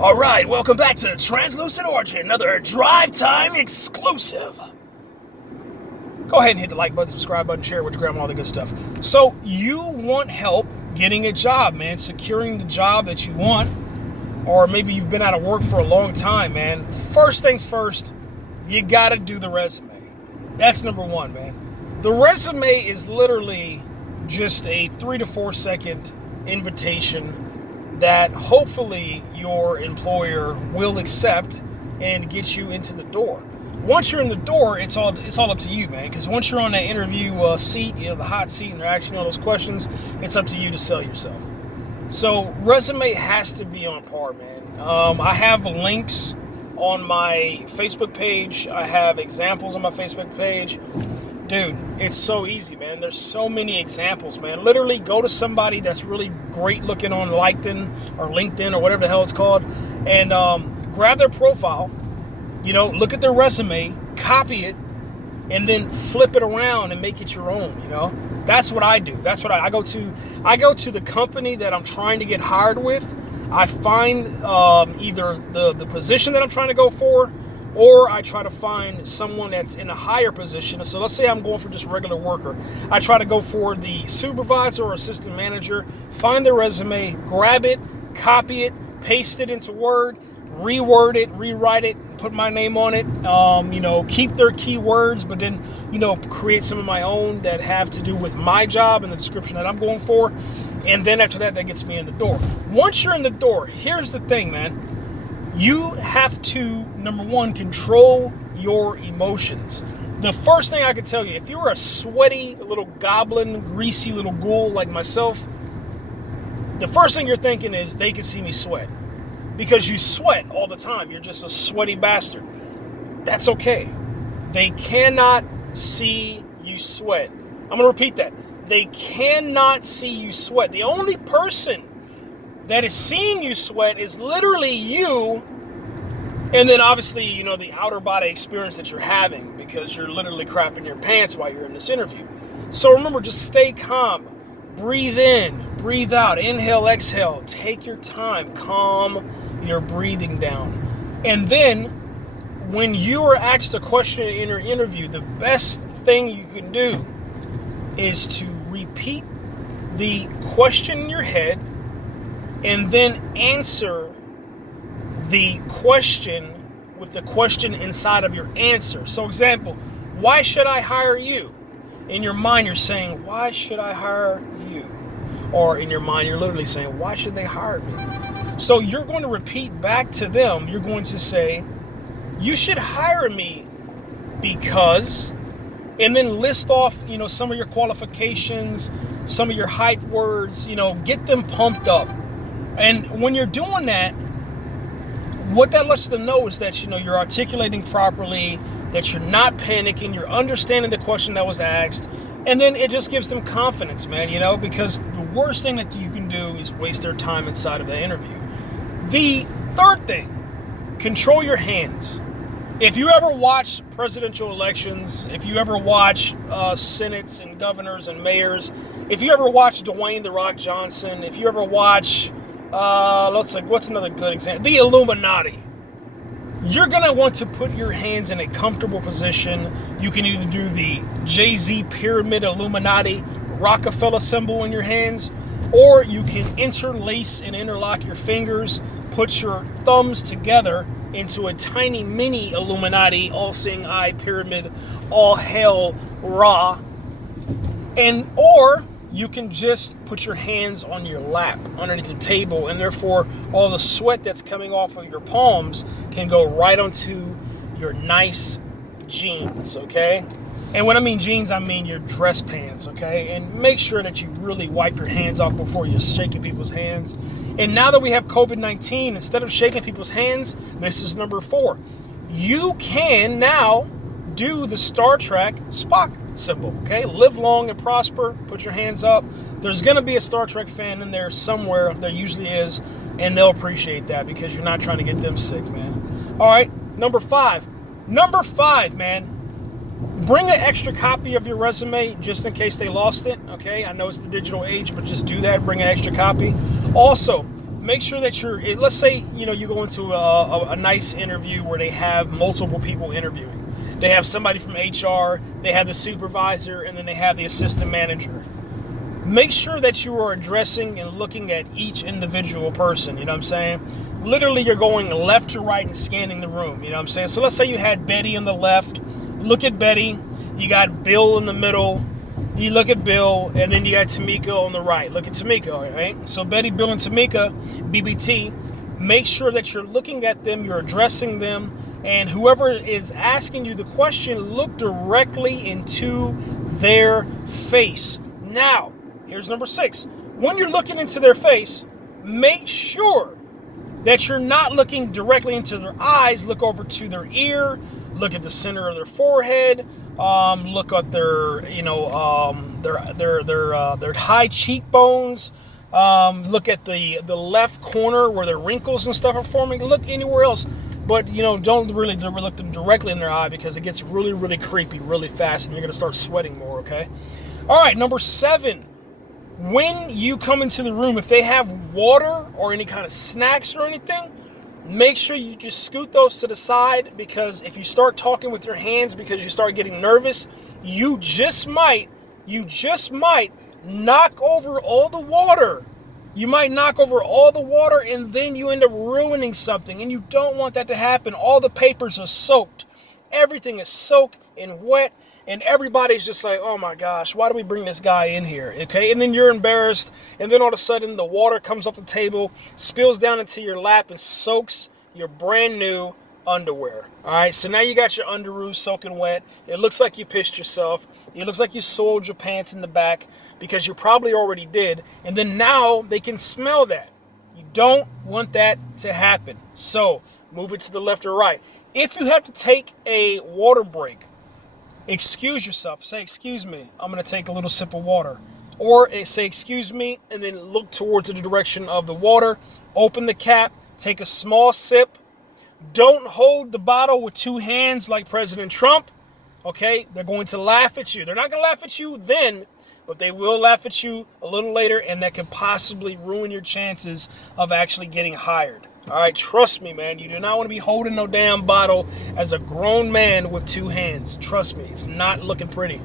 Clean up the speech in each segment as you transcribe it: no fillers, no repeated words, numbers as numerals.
All right, welcome back to Translucent Origin, another drive time exclusive. Go ahead and hit the like button, subscribe button, share it with your grandma, all the good stuff. So you want help getting a job, man, securing the job that you want, or maybe you've been out of work for a long time, man. First things first, you got to do the resume. That's number one, man. The resume is literally just a 3 to 4 second invitation that hopefully your employer will accept and get you into the door. Once you're in the door, it's all up to you, man. Because once you're on that interview seat, the hot seat, and they're asking all those questions, it's up to you to sell yourself. So resume has to be on par, man. I have links on my Facebook page. I have examples on my Facebook page. Dude, it's so easy, man. There's so many examples, man. Literally go to somebody that's really great looking on LinkedIn or whatever the hell it's called, and grab their profile, look at their resume, copy it, and then flip it around and make it your own, That's what I do. That's what I go to. I go to the company that I'm trying to get hired with. I find either the position that I'm trying to go for, or I try to find someone that's in a higher position. So let's say I'm going for just regular worker. I try to go for the supervisor or assistant manager, find their resume, grab it, copy it, paste it into Word, reword it, rewrite it, put my name on it, keep their keywords, but then, create some of my own that have to do with my job and the description that I'm going for. And then after that gets me in the door. Once you're in the door, here's the thing, man. You have to, number one, control your emotions. The first thing I can tell you, if you're a sweaty little goblin, greasy little ghoul like myself, the first thing you're thinking is they can see me sweat. Because you sweat all the time. You're just a sweaty bastard. That's okay. They cannot see you sweat. I'm going to repeat that. They cannot see you sweat. The only person that is seeing you sweat is literally you, and then obviously, the outer body experience that you're having because you're literally crapping your pants while you're in this interview. So remember, just stay calm. Breathe in, breathe out, inhale, exhale. Take your time. Calm your breathing down. And then when you are asked a question in your interview, the best thing you can do is to repeat the question in your head and then answer the question with the question inside of your answer. So example, why should I hire you? In your mind, you're saying, why should I hire you? Or in your mind, you're literally saying, why should they hire me? So you're going to repeat back to them. You're going to say, you should hire me because, and then list off, some of your qualifications, some of your hype words, get them pumped up. And when you're doing that, what that lets them know is that, you're articulating properly, that you're not panicking, you're understanding the question that was asked, and then it just gives them confidence, man, because the worst thing that you can do is waste their time inside of the interview. The third thing, control your hands. If you ever watch presidential elections, if you ever watch senates and governors and mayors, if you ever watch Dwayne "The Rock" Johnson, if you ever watch, what's another good example? The Illuminati. You're going to want to put your hands in a comfortable position. You can either do the Jay-Z Pyramid Illuminati Rockefeller symbol in your hands, or you can interlace and interlock your fingers, put your thumbs together into a tiny mini Illuminati, all-seeing eye pyramid, all hail Ra, or you can just put your hands on your lap underneath the table, and therefore all the sweat that's coming off of your palms can go right onto your nice jeans, okay? And when I mean jeans, I mean your dress pants, okay? And make sure that you really wipe your hands off before you're shaking people's hands. And now that we have COVID-19, instead of shaking people's hands, this is number 4. You can now do the Star Trek Spock symbol, okay? Live long and prosper. Put your hands up. There's going to be a Star Trek fan in there somewhere. There usually is, and they'll appreciate that because you're not trying to get them sick, man. All right, number 5. Number 5, man. Bring an extra copy of your resume just in case they lost it, okay? I know it's the digital age, but just do that. Bring an extra copy. Also, make sure that let's say, you go into a nice interview where they have multiple people interviewing. They have somebody from HR, they have the supervisor, and then they have the assistant manager. Make sure that you are addressing and looking at each individual person, you know what I'm saying? Literally, you're going left to right and scanning the room, you know what I'm saying? So let's say you had Betty on the left. Look at Betty. You got Bill in the middle. You look at Bill, and then you got Tamika on the right. Look at Tamika, all right? So Betty, Bill, and Tamika, BBT, make sure that you're looking at them, you're addressing them, and whoever is asking you the question, look directly into their face. Now, here's number 6. When you're looking into their face, make sure that you're not looking directly into their eyes. Look over to their ear. Look at the center of their forehead. Look at their, their high cheekbones. Look at the left corner where their wrinkles and stuff are forming. Look anywhere else, but don't really look them directly in their eye, because it gets really, really creepy really fast, and you're gonna start sweating more. Okay. All right. Number 7. When you come into the room, if they have water or any kind of snacks or anything, make sure you just scoot those to the side, because if you start talking with your hands because you start getting nervous, you just might knock over all the water. You might knock over all the water, and then you end up ruining something, and you don't want that to happen. All the papers are soaked. Everything is soaked and wet. And everybody's just like, oh my gosh, why do we bring this guy in here? Okay, and then you're embarrassed, and then all of a sudden the water comes off the table, spills down into your lap, and soaks your brand new underwear. All right, so now you got your underoos soaking wet. It looks like you pissed yourself. It looks like you soiled your pants in the back, because you probably already did. And then now they can smell that. You don't want that to happen. So move it to the left or right. If you have to take a water break, excuse yourself. Say, excuse me, I'm going to take a little sip of water. Or say, excuse me, and then look towards the direction of the water. Open the cap, take a small sip. Don't hold the bottle with 2 hands like President Trump. Okay, they're going to laugh at you. They're not going to laugh at you then, but they will laugh at you a little later, and that could possibly ruin your chances of actually getting hired. All right, trust me, man. You do not want to be holding no damn bottle as a grown man with 2 hands. Trust me, it's not looking pretty.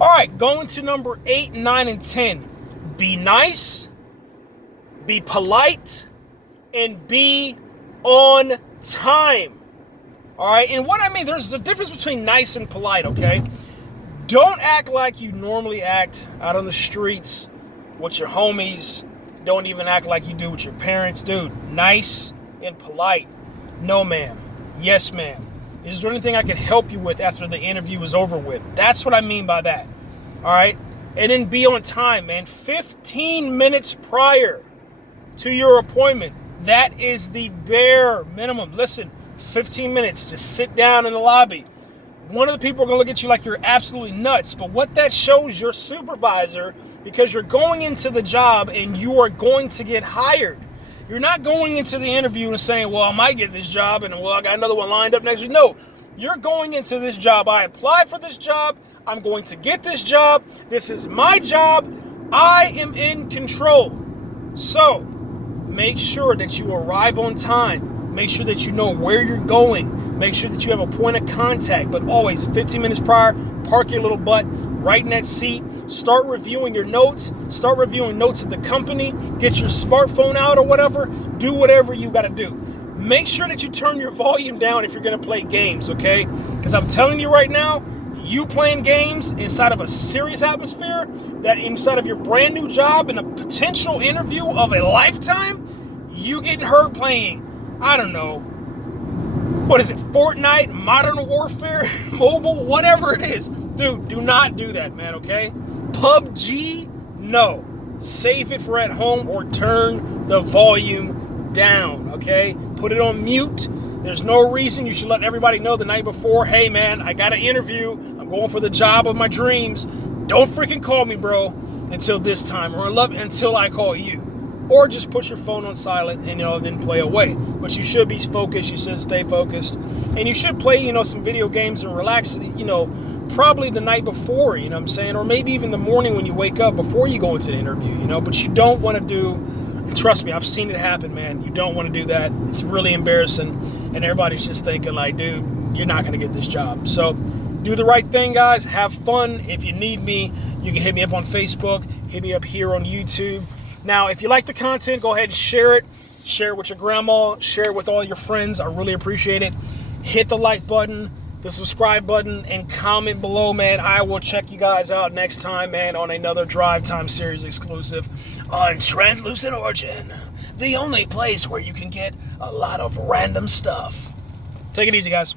All right, going to number 8, 9, and 10. Be nice, be polite, and be on time. All right, and what I mean, there's a difference between nice and polite, okay? Don't act like you normally act out on the streets with your homies. Don't even act like you do with your parents. Dude, nice and polite. No, ma'am. Yes, ma'am. Is there anything I can help you with after the interview is over with? That's what I mean by that. All right? And then be on time, man. 15 minutes prior to your appointment. That is the bare minimum. Listen, 15 minutes. Just sit down in the lobby. One of the people are going to look at you like you're absolutely nuts. But what that shows your supervisor, because you're going into the job and you are going to get hired. You're not going into the interview and saying, well, I might get this job, and well, I got another one lined up next week. No, you're going into this job. I applied for this job. I'm going to get this job. This is my job. I am in control. So make sure that you arrive on time. Make sure that you know where you're going. Make sure that you have a point of contact. But always 15 minutes prior, park your little butt right in that seat. Start reviewing your notes. Start reviewing notes of the company. Get your smartphone out or whatever. Do whatever you got to do. Make sure that you turn your volume down if you're going to play games, okay? Because I'm telling you right now, you playing games inside of a serious atmosphere, that inside of your brand new job and a potential interview of a lifetime, you getting hurt playing, I don't know, what is it, Fortnite, Modern Warfare, mobile, whatever it is. Dude, do not do that, man, okay? PUBG, no. Save it for at home or turn the volume down, okay? Put it on mute. There's no reason you should let everybody know the night before, hey, man, I got an interview. I'm going for the job of my dreams. Don't freaking call me, bro, until this time, or until I call you. Or just put your phone on silent and, then play away. But you should be focused. You should stay focused. And you should play, some video games and relax, probably the night before, you know what I'm saying? Or maybe even the morning when you wake up before you go into the interview, But you don't want to do Trust me, I've seen it happen, man. You don't want to do that. It's really embarrassing, and everybody's just thinking like, dude, you're not going to get this job. So do the right thing, guys. Have fun. If you need me, you can hit me up on Facebook, hit me up here on YouTube. Now, if you like the content, go ahead and share it. Share it with your grandma. Share it with all your friends. I really appreciate it. Hit the like button, the subscribe button, and comment below, man. I will check you guys out next time, man, on another Drive Time series exclusive on Translucent Origin, the only place where you can get a lot of random stuff. Take it easy, guys.